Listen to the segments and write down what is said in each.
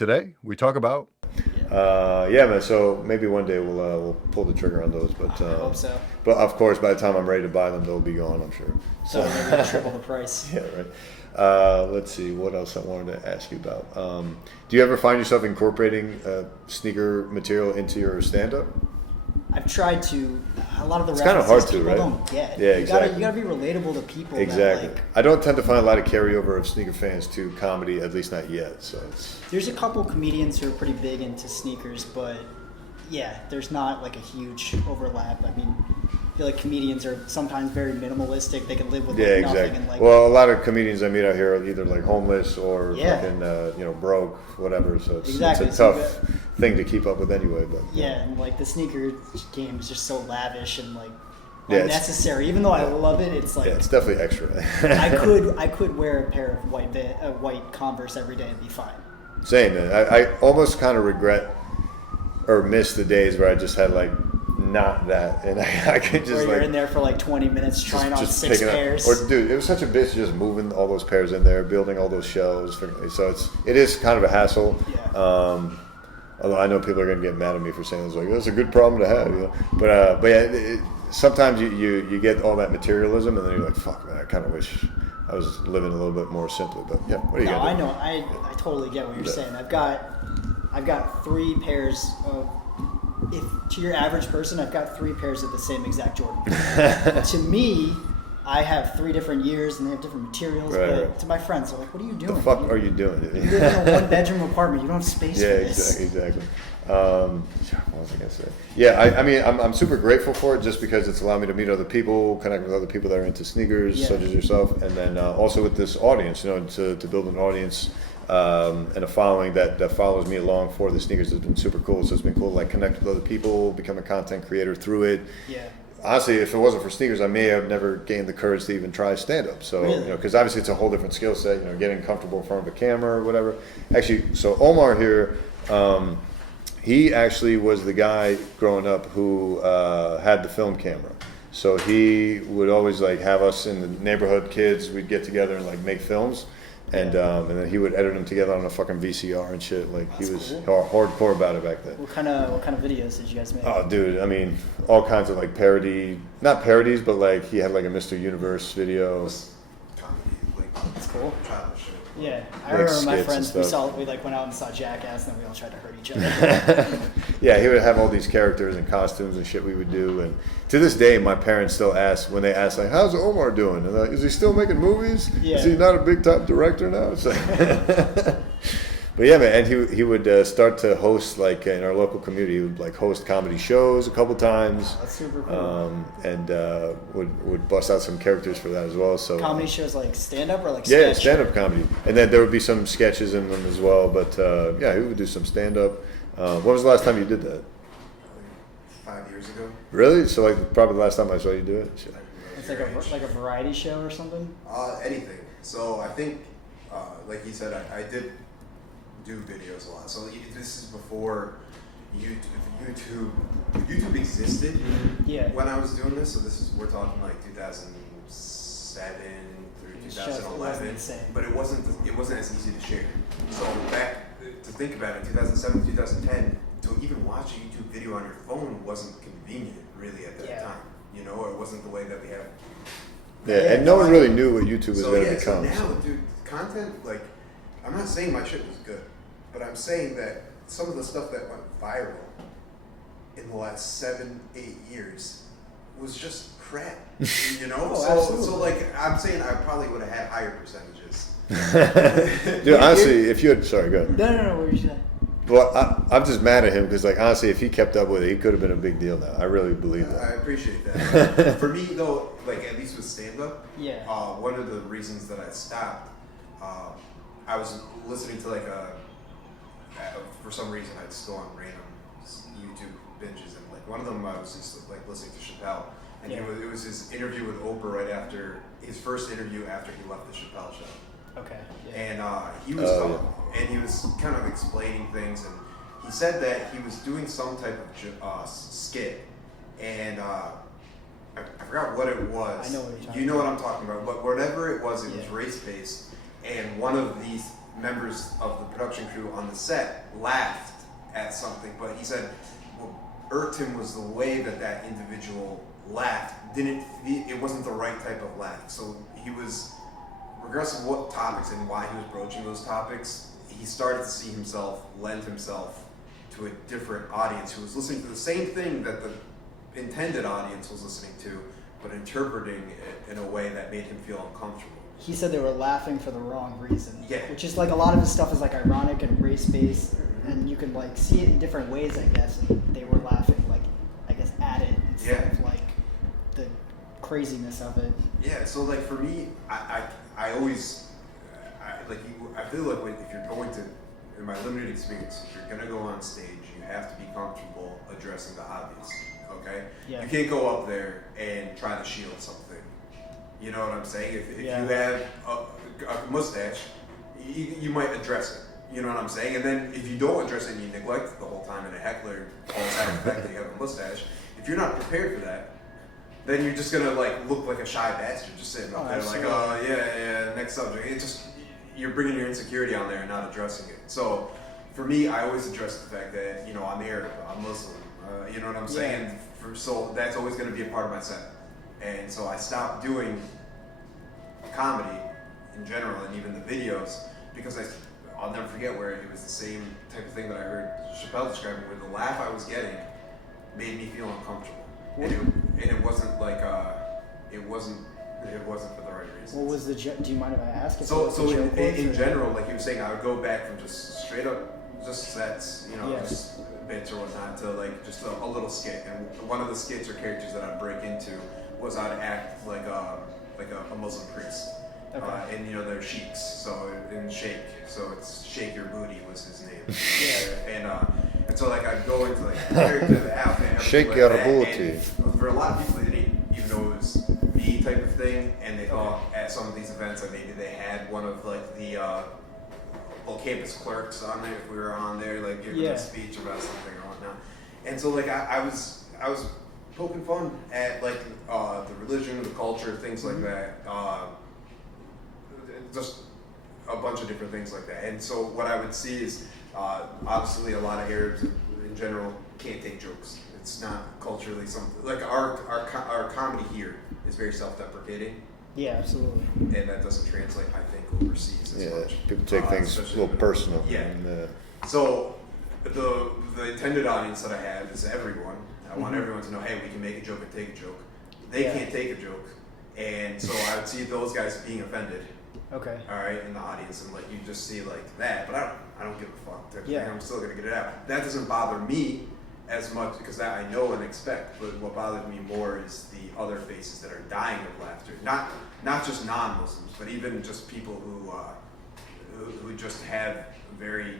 Today we talk about. Yeah, man. So maybe one day we'll pull the trigger on those, but I hope so. But of course, by the time I'm ready to buy them, they'll be gone. I'm sure. So maybe triple the price. Yeah, right. Let's see what else I wanted to ask you about. Do you ever find yourself incorporating sneaker material into your stand-up? I've tried to. A lot of the It's kind of hard references to, people right? don't get. Yeah, you exactly. You gotta be relatable to people. Exactly. That, like, I don't tend to find a lot of carryover of sneaker fans to comedy, at least not yet. So there's a couple comedians who are pretty big into sneakers, but yeah, there's not like a huge overlap. I mean, I feel like comedians are sometimes very minimalistic. They can live with yeah, nothing. exactly. And like, Well, a lot of comedians I meet out here are either like homeless or Yeah. fucking broke, whatever. So it's Exactly. a So tough thing to keep up with anyway. But yeah, and like the sneaker game is just so lavish and like Yeah, it's- unnecessary. Even though I love it, it's like yeah, it's definitely extra. I could wear a pair of white Converse every day and be fine. Same, man. I almost kind of regret or miss the days where I just had like not that, and I could just Where you're like in there for like 20 minutes trying on just 6 picking up- pairs. Or dude, it was such a bitch just moving all those pairs in there, building all those shelves. So it is kind of a hassle. Yeah. Although I know people are gonna get mad at me for saying it's like that's a good problem to have, you know. But yeah, sometimes you get all that materialism, and then you're like, fuck, man, I kind of wish I was living a little bit more simply. But yeah, what are you No, gonna I do? know. I totally get what you're Yeah. saying. I've got 3 pairs of. If to your average person, I've got 3 pairs of the same exact Jordan. To me, I have 3 different years and they have different materials. Right, but right. to my friends, they're like, "What are you doing? The fuck you, are you doing? you live in a 1-bedroom apartment. You don't have space Yeah, for this." exactly. What was I gonna say? Yeah, I mean, I'm super grateful for it just because it's allowed me to meet other people, connect with other people that are into sneakers, Yeah. such as yourself, and then also with this audience, you know, to build an audience and a following that follows me along for the sneakers has been super cool. So it's been cool to like connect with other people, become a content creator through it. Yeah. Honestly, if it wasn't for sneakers, I may have never gained the courage to even try stand-up. So, Really? you know, because obviously it's a whole different skill set, you know, getting comfortable in front of a camera or whatever. Actually, so Omar here, he actually was the guy growing up who had the film camera. So he would always like have us in the neighborhood kids, we'd get together and like make films. And then he would edit them together on a fucking VCR and shit. Like he That's was cool. hardcore about it back then. What kind of videos did you guys make? Oh, dude, I mean, all kinds of like not parodies, but like he had like a Mr. Universe video. Comedy, like That's cool. childish shit. Yeah, I Like remember skits my and friends. stuff. We like went out and saw Jackass, and then we all tried to hurt each other. Yeah, he would have all these characters and costumes and shit we would do. And to this day, my parents still ask when they ask like, "How's Omar doing?" And like, is he still making movies? Yeah. Is he not a big time director now? So but yeah, man, and he would start to host like in our local community. He would like host comedy shows a couple times. That's super cool. And would bust out some characters for that as well. So Comedy shows like stand up or like yeah, sketch? stand-up comedy, and then there would be some sketches in them as well. But yeah, he would do some stand-up. When was the last time you did that? Probably 5 years ago. Really? So like probably the last time I saw you do it. Shit. It's like a variety show or something. Anything. So I think, like you said, I did do videos a lot. So this is before YouTube existed Yeah. when I was doing this. So we're talking like 2007 through It just wasn't 2011. the same. But it wasn't as easy to share. So back to think about it, 2007 2010, to even watch a YouTube video on your phone wasn't convenient really at that Yeah. time. You know, or it wasn't the way that we have. Yeah, and no one really knew what YouTube was So going to yeah, so become. now, dude, content, like, I'm not saying my shit was good, but I'm saying that some of the stuff that went viral in the last 7-8 years was just crap, you know? Oh, so absolutely. like, I'm saying I probably would have had higher percentages. Dude, honestly, if you had, sorry, go ahead. No. What were you saying? Well, I'm just mad at him because, like, honestly, if he kept up with it, he could have been a big deal now. I really believe I that. appreciate that. For me, though, like, at least with stand-up, Yeah. one of the reasons that I stopped, I was listening to, like, for some reason, I'd just go on random YouTube binges, and, like, one of them I was just, like, listening to Chappelle, and Yeah. it was his interview with Oprah right after, his first interview after he left the Chappelle show. Okay. Yeah. And he was and he was kind of explaining things, and he said that he was doing some type of skit, and I forgot what it was. I know what you're talking You know what I'm talking about, but whatever it was Yeah. race based, and one of these members of the production crew on the set laughed at something, but he said what irked him was the way that individual laughed. It wasn't the right type of laugh. So he was, regardless of what topics and why he was broaching those topics, he started to see himself lend himself to a different audience who was listening to the same thing that the intended audience was listening to, but interpreting it in a way that made him feel uncomfortable. He said they were laughing for the wrong reason. Yeah. Which is like a lot of his stuff is like ironic and race-based, and you can like see it in different ways, I guess. And they were laughing, like, I guess, at it instead of like the craziness of it. Yeah. So like for me, I always I feel like if you're going to, in my limited experience, if you're gonna go on stage, you have to be comfortable addressing the obvious. Okay. Yeah. You can't go up there and try to shield something. You know what I'm saying? If you have a mustache, you might address it. You know what I'm saying? And then if you don't address it and you neglect it the whole time and a heckler calls out the fact that you have a mustache, if you're not prepared for that, then you're just gonna like look like a shy bastard just sitting up there absolutely. like, oh yeah, next subject. It just, you're bringing your insecurity on there and not addressing it. So for me, I always address the fact that, you know, I'm Arab, I'm Muslim. You know what I'm saying? So that's always gonna be a part of my set. And so I stopped doing comedy in general and even the videos because I'll never forget where it was the same type of thing that I heard Chappelle describing, where the laugh I was getting made me feel uncomfortable. And it wasn't like it wasn't for the right reasons. What was the joke? Do you mind if I ask? So in general, like you were saying, I would go back from just straight up just sets, you know, just bits or whatnot, to like just a little skit. And one of the skits or characters that I'd break into was I'd act like a Muslim priest. Okay. And you know, they're sheiks, so in Sheikh, so it's Shake Your Booty was his name. And so like I'd go into like the character, the outfit, Shake like your that. booty. And for a lot of people, they didn't even know it was me type of thing, and they thought at some of these events that maybe they had one of like the campus clerks on there, if we were on there, like giving a speech about something or whatnot. And so like I was poking fun at like the religion, the culture, things like that. Just a bunch of different things like that. And so what I would see is obviously a lot of Arabs in general can't take jokes. It's not culturally something like our comedy here is very self-deprecating. Yeah, absolutely. And that doesn't translate, I think, overseas as much. People take things a little personal. Yeah. And, so the intended audience that I have is everyone. I want everyone to know, hey, we can make a joke and take a joke. They can't take a joke, and so I would see those guys being offended. Okay. All right, in the audience, and like you just see like that, but I don't give a fuck. Type of thing. I'm still gonna get it out. That doesn't bother me as much because that I know and expect. But what bothers me more is the other faces that are dying of laughter. Not just non-Muslims, but even just people who just have very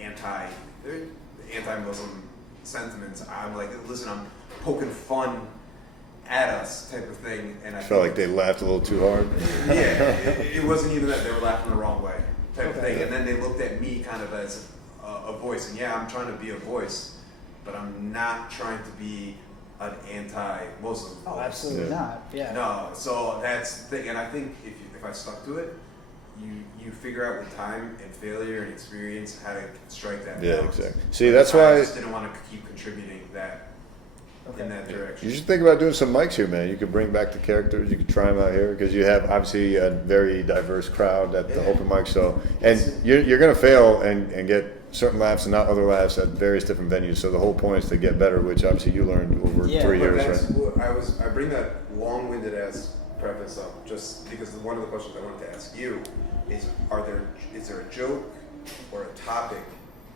anti-Muslim sentiments. I'm like, listen, I'm poking fun at us type of thing, and I felt like they laughed a little too hard. Yeah, it wasn't even that, they were laughing the wrong way type of thing, and then they looked at me kind of as a voice, and I'm trying to be a voice, but I'm not trying to be an anti-Muslim voice. Oh, absolutely not. Yeah. No, so that's the thing, and I think if I stuck to it, you figure out with time and failure and experience how to strike that balance. Exactly. See, that's why I just didn't want to keep contributing that in that direction. you should think about doing some mics here, man. You could bring back the characters. You could try them out here because you have obviously a very diverse crowd at the open mic. So, and you're going to fail and get certain laughs and not other laughs at various different venues. So the whole point is to get better, which obviously you learned over 3 years, right? I bring that long-winded ass preface up just because one of the questions I wanted to ask you is there a joke or a topic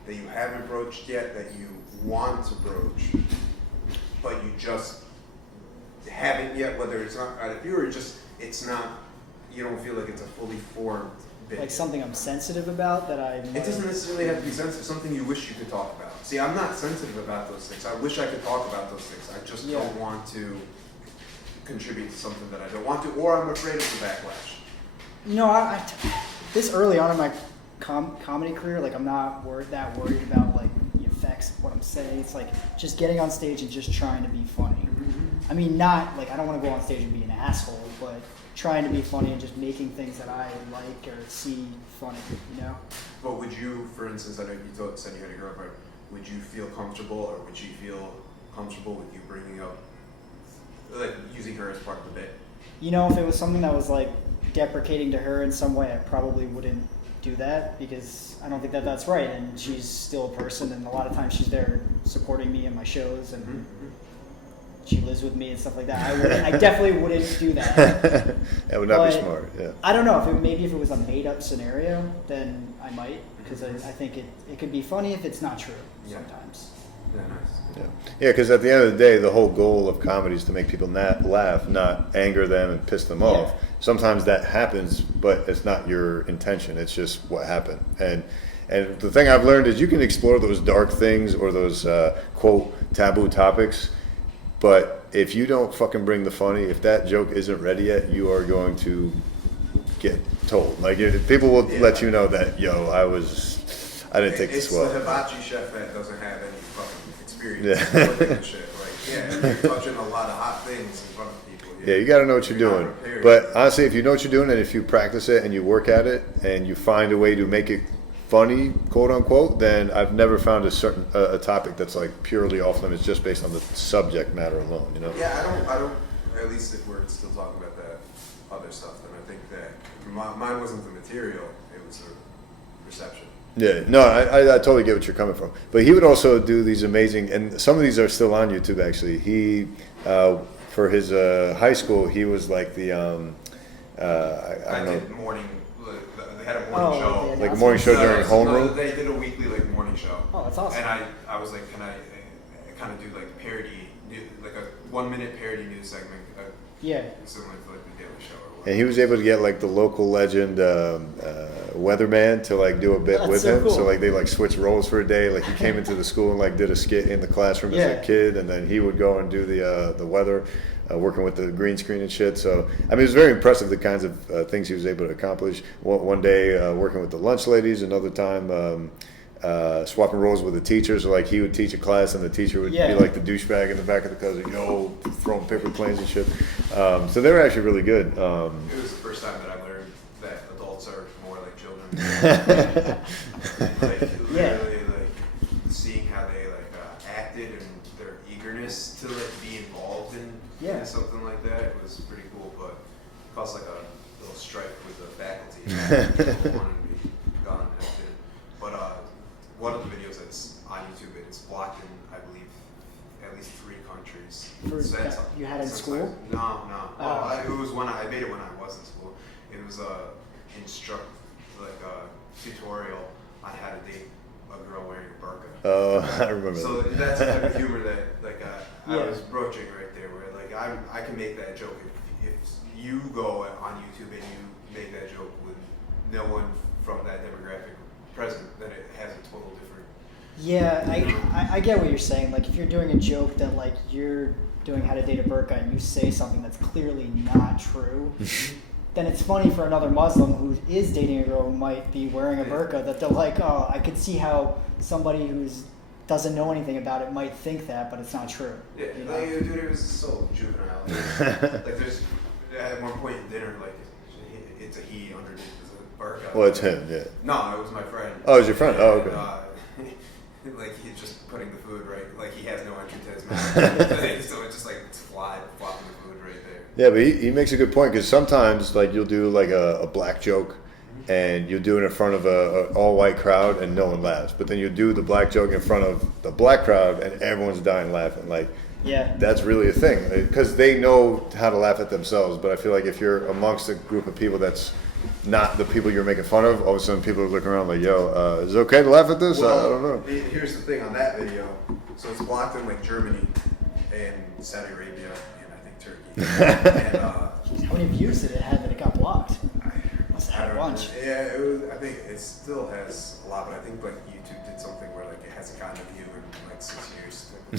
that you haven't broached yet that you want to broach, but you just haven't yet, whether it's not out of fear or just it's not, you don't feel like it's a fully formed bit. Like something I'm sensitive about that I. It doesn't necessarily have to be sensitive. Something you wish you could talk about. See, I'm not sensitive about those things. I wish I could talk about those things. I just don't want to contribute to something that I don't want to, or I'm afraid of the backlash. You know, this early on in my comedy career, like I'm not that worried about like the effects of what I'm saying. It's like just getting on stage and just trying to be funny. I mean, not like I don't want to go on stage and be an asshole but trying to be funny and just making things that I like or see funny, you know? But would you, for instance, I know you said you had a girlfriend, would you feel comfortable, or would you feel comfortable with you bringing up, like, using her as part of the bit? You know, if it was something that was like deprecating to her in some way, I probably wouldn't do that because I don't think that that's right. And she's still a person, and a lot of times she's there supporting me in my shows, and she lives with me and stuff like that. I definitely wouldn't do that. That would not be But smart. Yeah. I don't know if it was a made up scenario, then I might, because I think it could be funny if it's not true sometimes. Yeah, nice. Yeah, because at the end of the day, the whole goal of comedy is to make people laugh, not anger them and piss them off. Sometimes that happens, but it's not your intention. It's just what happened. And the thing I've learned is you can explore those dark things or those quote taboo topics, but if you don't fucking bring the funny, if that joke isn't ready yet, you are going to get told. Like people will let you know that I didn't take this well. It's the hibachi chef that doesn't have any fucking experience cooking and shit. Like, you're touching a lot of hot things in front of people. Yeah, you got to know what you're doing. But honestly, if you know what you're doing and if you practice it and you work at it and you find a way to make it funny, quote unquote, then I've never found a topic that's like purely off limits just based on the subject matter alone. You know? Yeah, I don't. At least if we're still talking about that other stuff, then I think that mine wasn't the material; it was the reception. Yeah, no, I totally get what you're coming from. But he would also do these amazing, and some of these are still on YouTube actually. He, for his high school, he was like the, I don't know. Did morning, they had a morning show. Like a morning show during homeroom? They did a weekly like morning show. Oh, that's awesome. And I was like, can I kind of do like parody, like a 1 minute parody news segment? Similar to like the Daily Show or whatever. And he was able to get like the local legend weatherman to like do a bit with him. Cool. So like they like switched roles for a day. Like he came into the school and like did a skit in the classroom as a kid, and then he would go and do the weather, working with the green screen and shit. So I mean, it was very impressive the kinds of things he was able to accomplish. One day working with the lunch ladies, another time. Swapping roles with the teachers, so like he would teach a class and the teacher would be like the douchebag in the back of the class, like, throwing paper planes and shit. So they were actually really good. It was the first time that I learned that adults are more like children. Literally, like seeing how they like acted and their eagerness to like be involved in something like that was pretty cool, but it caused like a little strife with the faculty. People wanted to be gone. But one of the videos that's on YouTube, it's blocked in, I believe, at least 3 countries. You had it in school? No. It was I made it when I was in school. It was a tutorial on how to date a girl wearing a burqa. Oh, I remember. So that's the type of humor that I was broaching right there, where like I can make that joke if you go on YouTube and you make that joke with no one from that demographic present, then it has a total different. Yeah, I get what you're saying. Like if you're doing a joke that like you're doing how to date a burqa and you say something that's clearly not true, then it's funny for another Muslim who is dating a girl who might be wearing a burqa that they're like, oh, I could see how somebody who doesn't know anything about it might think that, but it's not true. Yeah, you know? like, dude, it was so juvenile. Like there's at one point in dinner, like it's a he underneath the burqa. Well, it's him, yeah. No, it was my friend. Oh, it was your friend? And, oh, okay. Like he's just putting the food right, like he has no entry to his mouth. So it's just like it's flopping the food right there. Yeah, but he makes a good point, because sometimes like you'll do like a black joke and you'll do it in front of a all-white crowd and no one laughs. But then you do the black joke in front of the black crowd and everyone's dying laughing. Like, that's really a thing, because they know how to laugh at themselves. But I feel like if you're amongst a group of people that's not the people you're making fun of, all of a sudden people are looking around like, yo, is it okay to laugh at this? Well, I don't know. Here's the thing on that video. So it's blocked in like Germany and Saudi Arabia and I think Turkey. And, how many views did it have that it got blocked? Must have had a bunch. Yeah, it was. I think it still has a lot, but I think like YouTube did something where like it hasn't gotten a view in like 6 years. But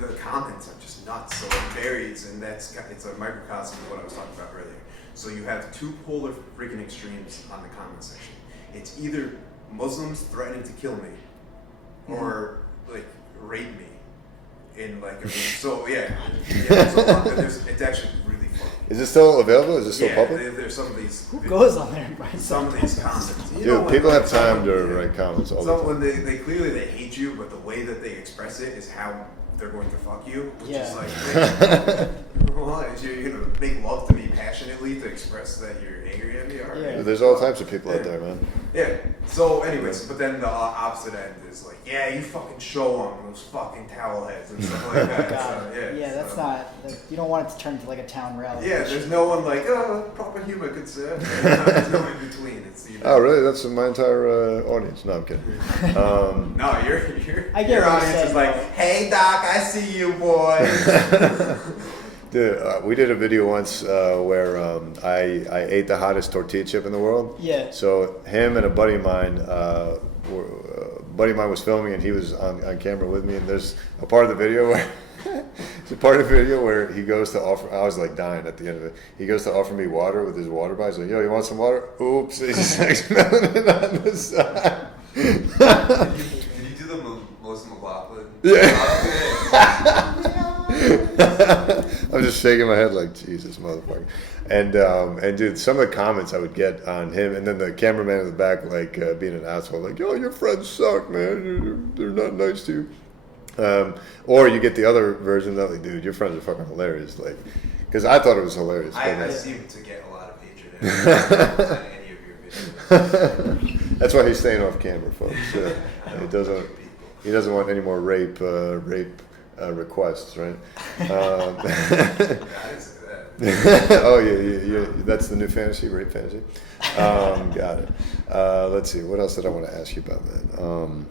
the comments are just nuts. So it varies, and it's a microcosm of what I was talking about earlier. So you have 2 polar freaking extremes on the comment section. It's either Muslims threatening to kill me, or like rape me, in like so yeah, so it's actually really funny. Is it still available? Is it still public? There's some of these. Who goes on there and writes some of these comments? Dude, people have time to write comments all the time. When they clearly they hate you, but the way that they express it is how they're going to fuck you, which is like, well, you're gonna make love to me passionately to express that you're angry at me. Yeah. There's all types of people out there, man. Yeah. So, anyways, but then the opposite end is like, yeah, you fucking show them those fucking towel heads and stuff like that. God. So, Yeah, that's not. You don't want it to turn into like a town rally. Yeah, there's no one like, oh, proper humor could say. There's no in between. It's either. Oh, really? That's my entire audience. No, I'm kidding. No, I get your what you're audience is saying, like, though. hey Doc, I see you, boy. Dude, we did a video once where I ate the hottest tortilla chip in the world. Yeah. So him and a buddy of mine, was filming, and he was on camera with me. And there's a part of the video where he goes to offer. I was like dying at the end of it. He goes to offer me water with his water bottle. He's like, "Yo, you want some water?" Oops! He's just like smelling it on the side. Can you do the Melissa McLaughlin? I'm just shaking my head like, Jesus, motherfucker. And dude, some of the comments I would get on him, and then the cameraman in the back, like, being an asshole, like, yo, your friends suck, man. They're not nice to you. Or you get the other version of, like, dude, your friends are fucking hilarious. Like, because I thought it was hilarious. I seem to get a lot of hatred on any of your videos. That's why he's staying off camera, folks. He doesn't want any more rape requests, right? I didn't say that. Oh yeah, that's the new fantasy, rape fantasy. Got it. Let's see, what else did I want to ask you about, man?